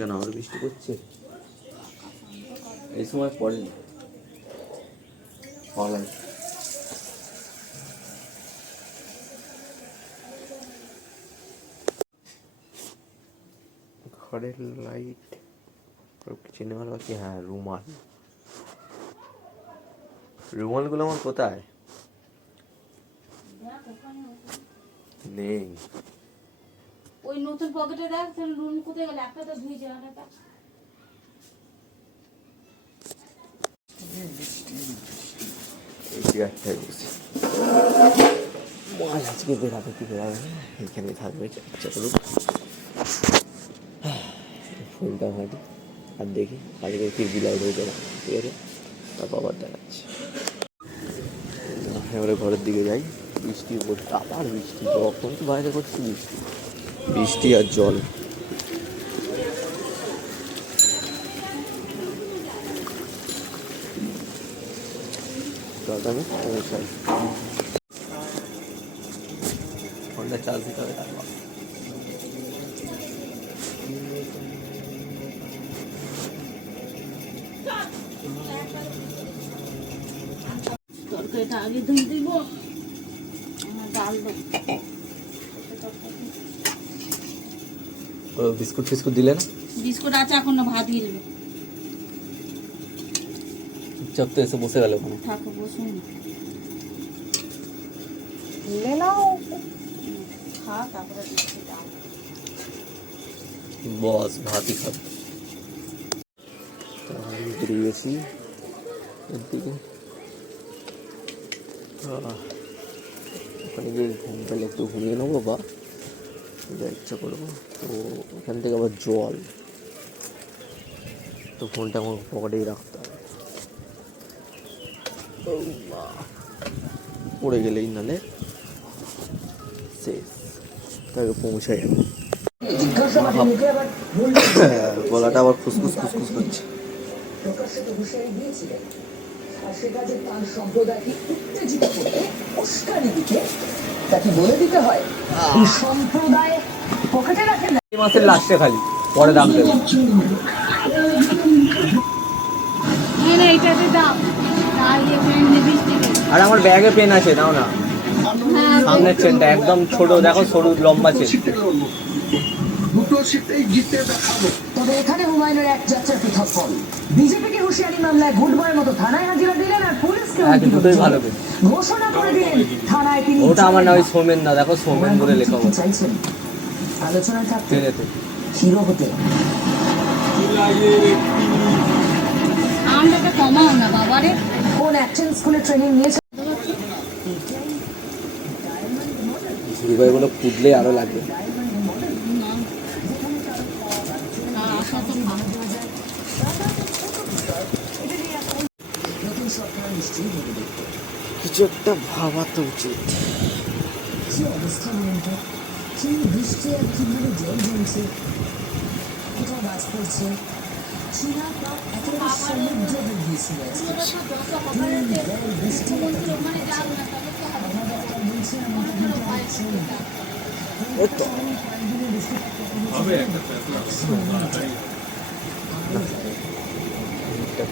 কেন আবার বৃষ্টি পড়ছে? এই সময় পড়েনি। ঘরের লাইট চিনে ভালো কি? হ্যাঁ, রুমাল। রুমালগুলো আমার কোথায়? নেই। ওই নতুন পকেটে দেখ, রুম কোথায় গেল? একটা তো ধুই জায়গাটা। এই চেয়ারটায় বসে মাল আজকে বেরাবে কি বেরাবে না, এখানে থাকবে ইচ্ছা করুক। ফোনটা ঘাটি আর দেখি আজকে কি বিলাউড হয়ে যাবে। ঠিক আছে, তারপর আবার দেখাচ্ছি। এবারে ঘরের দিকে যাই। বৃষ্টি পড়ছে, আবার বৃষ্টি। যখন তো বাইরে করছি বৃষ্টি, বৃষ্টি আর জল। আমি পৌঁছাই, ফোনটা চার্জ দিতে হবে তারপর। তরকারিটা আগে ধুয়ে দিব, ডাল দেবো। বিস্কুট ফিস্কুট দিলে না? বিস্কুট আছে, এখন না ভাত গিলবে। চুপচাপ তো এসে বসে গেল ওখানে। থাকো, বসুন। খা, তারপরে দিচ্ছি ডাল। বস ভাতই খাবে। বেরিয়ে গেছি এর দিকে। ওখানে গিয়ে ঘুম পেলে একটু ঘুমিয়ে নেবো বা যা ইচ্ছা করবো। তো ওখান থেকে আবার জল, তো ফোনটা আমার পকেটেই রাখতে হবে। পড়ে গেলেই নালে শেষ, তাকে পৌঁছাই যাবে। গলাটা আবার খুসখুস খুসখুস করছে। মাসের লাস্টে খালি পরে দাম দেবে। আর আমার ব্যাগে পেন আছে, নাও না। সামনের চেনটা একদম ছোট, দেখো সরু লম্বা চেন। দুটো সিটেই জিতে দেখাবো। তবে এখানে হুমায়ুনের এক যাত্রার পৃথক ফল। বিজেপিকে হুঁশিয়ারি মামলায় গুডবয়ের মতো থানায় হাজিরা দিলেন আর পুলিশকে দুটোই ভালো পেন। ঘোষণা করে দিলেন থানায় তিনি। ওটা আমার না, ওই সোমেন না, দেখো সোমেন বলে লেখা চাইছেন আলোচনায় থাকতে হিরো হতে। আমটা কমাও না বাবারে। কোন অ্যাকশন স্কুলে ট্রেনিং নিয়েছে? ঝুড়িগুলো ফুটলে আরো লাগবে। কিছু একটা ভাবা তো উচিত। কি অবস্থা বলুন তো, কি বৃষ্টি আর কিভাবে জল জমছে, কোথাও বাজ পড়ছে। চীনা প্রায় একেবারে সমুদ্র হয়ে গিয়েছিল। বৃষ্টি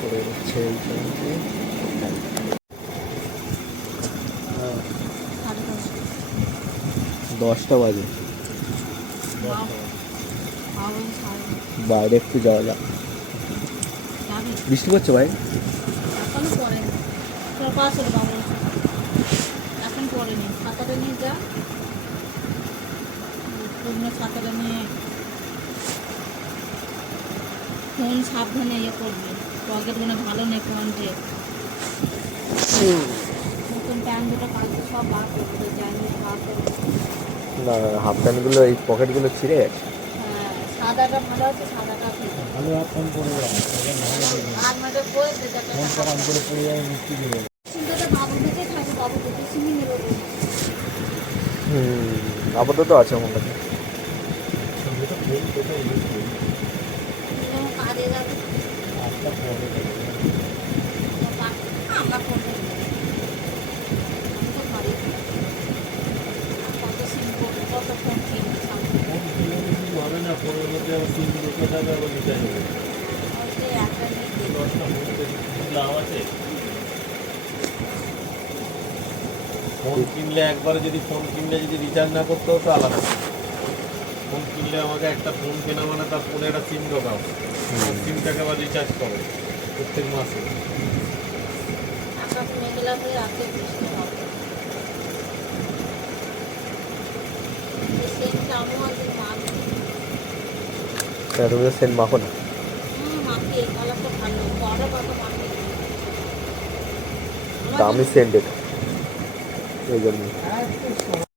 করে হচ্ছে 10টা বাজে, বাইরে একটু যাওয়া যাক। বৃষ্টি পড়ছে ভাই? এখন পড়েনি। ছাতাটা নিয়ে যা, ছাতাটা নিয়ে ফোন সাবধানে ইয়ে করবে। পকেটগুলো ভালো নেই ফোনটে। নতুন প্যান্ট দুটো কালকে সব বার করবে, না, হাফ প্যান্টগুলো এই পকেটগুলো ছিঁড়ে গেছে। হ্যাঁ, সাদাটা ভালো আছে, সাদাটা ভালো ফোন করে আর মধ্যে করে পড়ে যায় মুক্তি দেবে। চিন্তাটা বাবু দেখে থাকে, বাবু দেখে চিনি নেবে। আপাতত আছে আমার কাছে। কাজে যাবে আমরা ফোন করে কত সিম কত ফোন কিনবে। একটা নিয়ে লাভ আছে। ফোন কিনলে একবারে যদি ফোন কিনলে যদি রিচার্জ না করতে হতো আলাদা। ফোন কিনলে আমাকে একটা ফোন কেনা মানে তার ফোনে একটা সিম ঢোকাও, সিমটাকে আবার রিচার্জ করো প্রত্যেক মাসে। আকাশ মেঘলা হয়ে রাতে বৃষ্টি হবে। সেটা আমার মাকে তুমি তো সেন্ট মাখো না। মাকে কালারটা ভালো বড় বড় মাকে দামি সেন্ট এটা, এই জন্য।